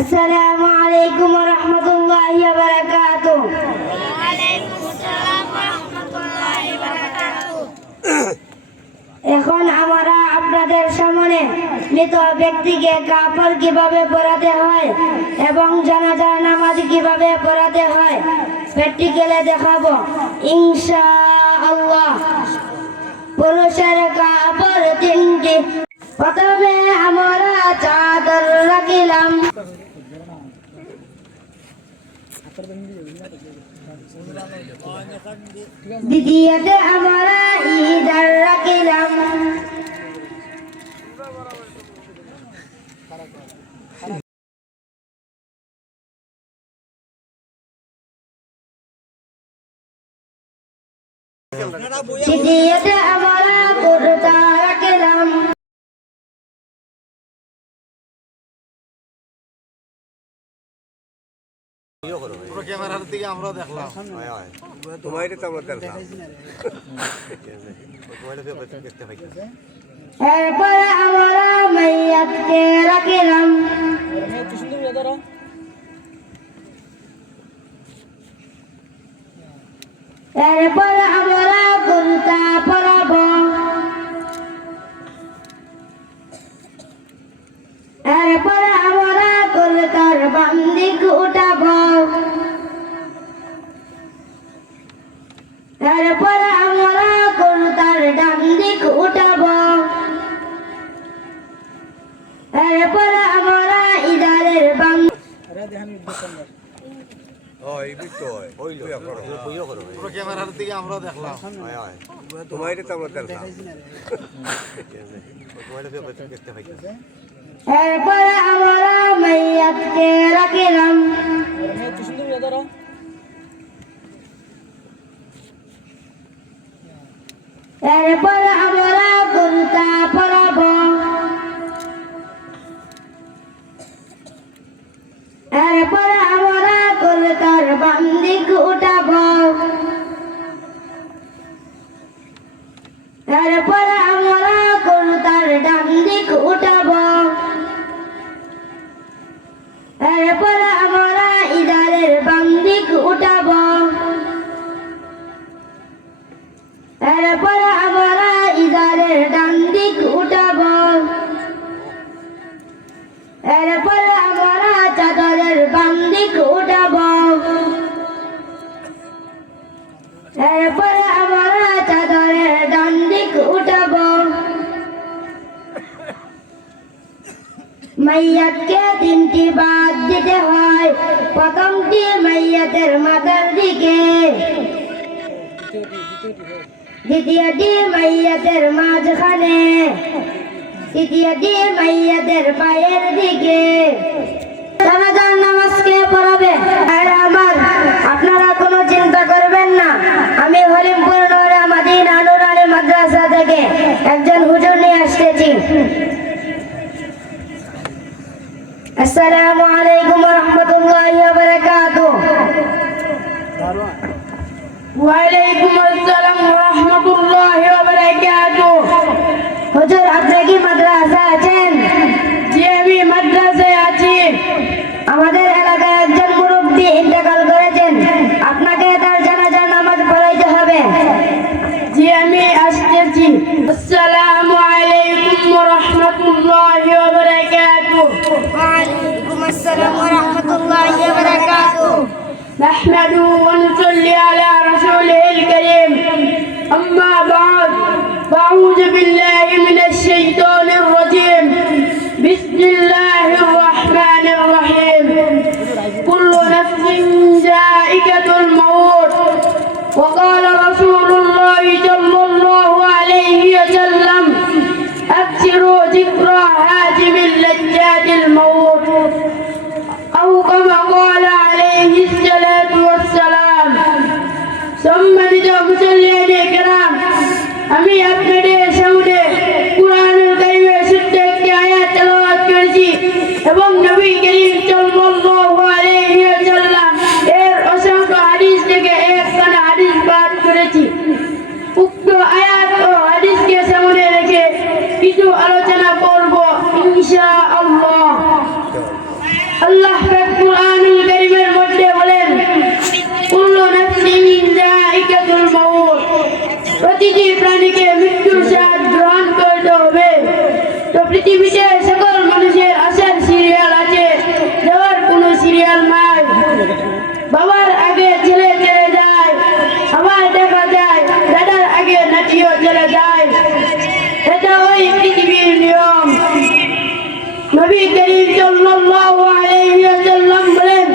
আসসালামু আলাইকুম ওয়া রাহমাতুল্লাহি ওয়া বারাকাতুহু। এখন আমরা আপনাদের সামনে মৃত ব্যক্তিকে কাফন কিভাবে পড়াতে হয় এবং জানাজার নামাজ কিভাবে পড়াতে হয় প্র্যাকটিক্যালে দেখাবো ইনশাআল্লাহ। পুরুষের কাপড় তিনটি, প্রথমে আমরা চাদর রাখিলাম, দ্বিতীয়তে আমরা ইদার রাখিলাম, তৃতীয়তে আমরা কুর্তা রাখিলাম, ক্যামেরার দিকে আমরা দেখলাম এরপরে আমরা মাইয়াতকে রাখিলাম, এরপরে আমরা কুর্তা পরাবো, এরপরে আমরা কুর্তার বান্দিক উঠাবো, এরপরে আমরা কুর্তার ডান দিক উঠাবো, এরপরে আমরা ইদারের বাম ক্যামেরার দিকে আমরা দেখলাম এরপরে আমরা মাইয়াতকে রাখিলাম, এরপরে আমরা কুর্তা পরাবো, এরপরে আমরা কুর্তার বাম দিক উঠাবো, এরপরে আমরা কুর্তার ডান দিক উঠাবো, এরপরে আমরা ইদারের বাম দিক উঠাবো, এরপরে আমরা ইদারের ডান দিক উঠাবো, এরপরে আমরা চাদরের বাম দিক উঠাবো, এরপরে আমরা চাদরের ডান দিক উঠাবো। মাইয়াতকে তিনটি বাদ দিতে হয়, প্রথমটি মাইয়াতের মাথার দিকে, দ্বিতীয়টি মাইয়াতের মাঝখানে, তৃতীয়টি মাইয়াতের পায়ের দিকে। জানাজার নামাজ কে পড়াবে? আমার আপনারা কোনো চিন্তা করবেন না, আমি হরিমপুর নূরে মাদিনা নুরানি মাদ্রাসা থেকে একজন হুজুর নিয়ে আসতেছি। আসসালামু আলাইকুম ওয়া রাহমাতুল্লাহি ওয়া বারাকাতুহু। ওয়া আলাইকুম আসসালাম ওয়া রাহমাতুল্লাহি ওয়া বারাকাতুহু। হুজুর আপনি কি মাদ্রাসা আছেন? জি আমি মাদ্রাসায় আছি। আমাদের এলাকায় একজন মুরব্বি ইন্তেকাল করেছেন, আপনাকে তার জানাজার নামাজ পড়াইতে হবে। জি আমি আসতেছি। আসসালামু আলাইকুম ওয়া রাহমাতুল্লাহি ওয়া বারাকাতুহু। ওয়া আলাইকুম আসসালাম ওয়া রাহমাতুল্লাহি ওয়া বারাকাতুহু। نحمده ونصلي على رسوله الكريم أما بعد فأعوذ بالله من الشيطان الرجيم بسم الله الرحمن الرحيم كل نفس ذائقة الموت وقال رسول الله صلى الله عليه وسلم أكثروا ذكرى هاتم لذات الموت أو كما قال عليه الصلاة والسلام আল্লাহ পাক কুরআনুল কারীমের মধ্যে বলেন কুল্লু নাফসিন যায়িকাতুল মাউত, প্রতিটি প্রাণীকে মৃত্যুর স্বাদ গ্রহণ করতে হবে। তো পৃথিবীতে সকল মানুষের আসার সিরিয়াল আছে, যাওয়ার কোনো সিরিয়াল নাই। বাবার আগে ছেলে চলে যায়, আবার দেখা যায় দাদার আগে নাতিও চলে যায়। এটা ওই পৃথিবীর নিয়ম। নবী করিম সাল্লাল্লাহু আলাইহি ওয়াসাল্লাম বলেন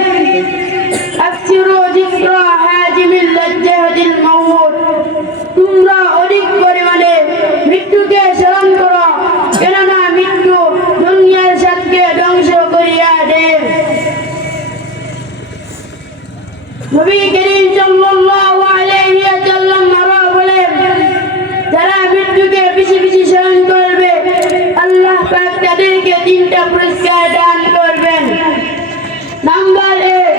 আকসিরু যিকরা হাজিমিল লাজ্জাতিল মাউত, তোমরা অধিক পরিমাণে মৃত্যুকে স্মরণ করো, কেননা মৃত্যু দুনিয়ার স্বাদকে ধ্বংস করিয়া দেয়। নবী করিম সাল্লাল্লাহু আলাইহি ওয়াসাল্লাম আরো বলেন যারা মৃত্যুকে বেশি বেশি স্মরণ করবে আল্লাহ পাক তাদেরকে তিনটা পুরস্কার দান করবেন। নাম্বার 1,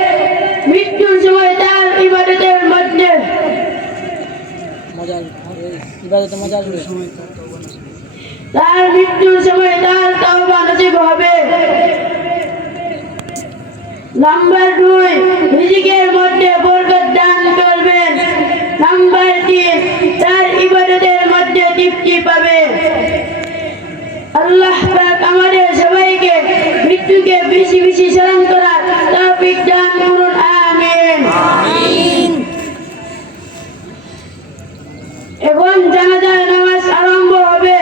মৃত্যুর সময় তার ইবাদতের মধ্যে তার মৃত্যুর সময় তার তওবা নসিব হবে। নাম্বার 2, রিজিকের মধ্যে বরকত দান করবেন। নাম্বার 3, তার ইবাদতের মধ্যে তৃপ্তি পাবে। আল্লাহ পাক আমাদের সবাইকে মৃত্যুকে বেশি বেশি স্মরণ করার তৌফিক দান করুন, আমিন। এখন জানাজার নামাজ আরম্ভ হবে।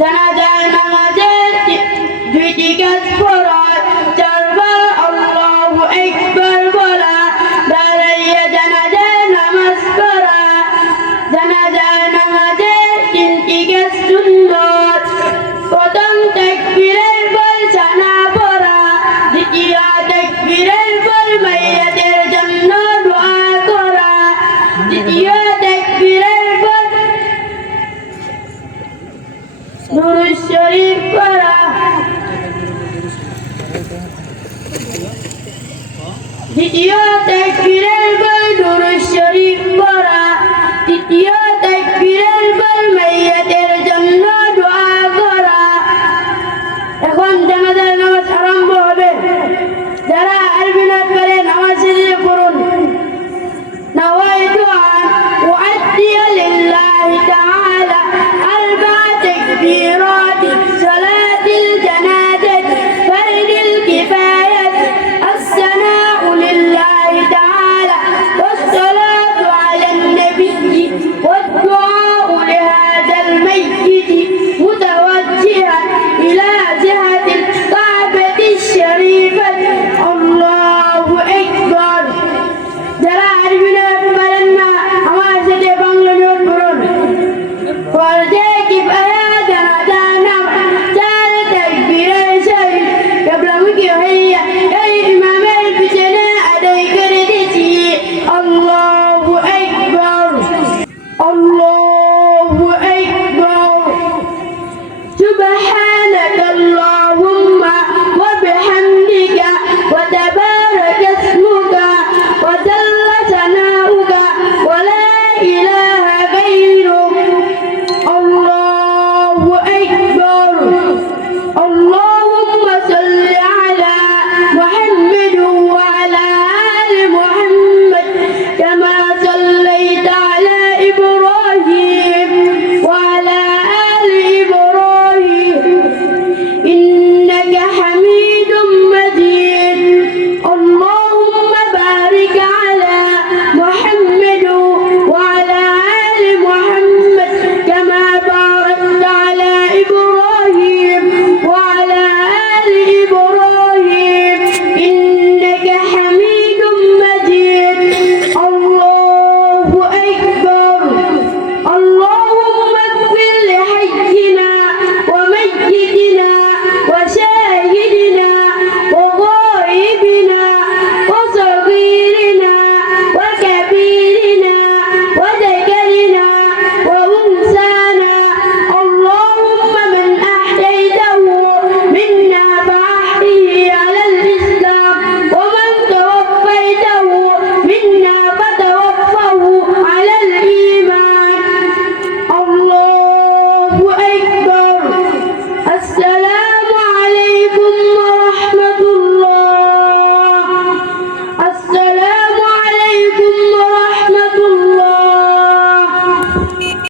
জানাজার নামাজে 2টি কাজ ফরজ, 4বার আল্লাহু আকবার বলা, দাঁড়াইয়া জানাজার নামাজ পড়া। জানাজার নামাজে 3টি কাজ সুন্নত, প্রথম তাকবীরের পর সানা পড়া, দ্বিতীয় তাকবীরের পর মাইয়াতের জন্য দোয়া করা, তৃতীয় তাকবীরের পর দুরূদ শরীফ পড়া। দ্বিতীয় তাকবীরের পর দুরূদ শরীফ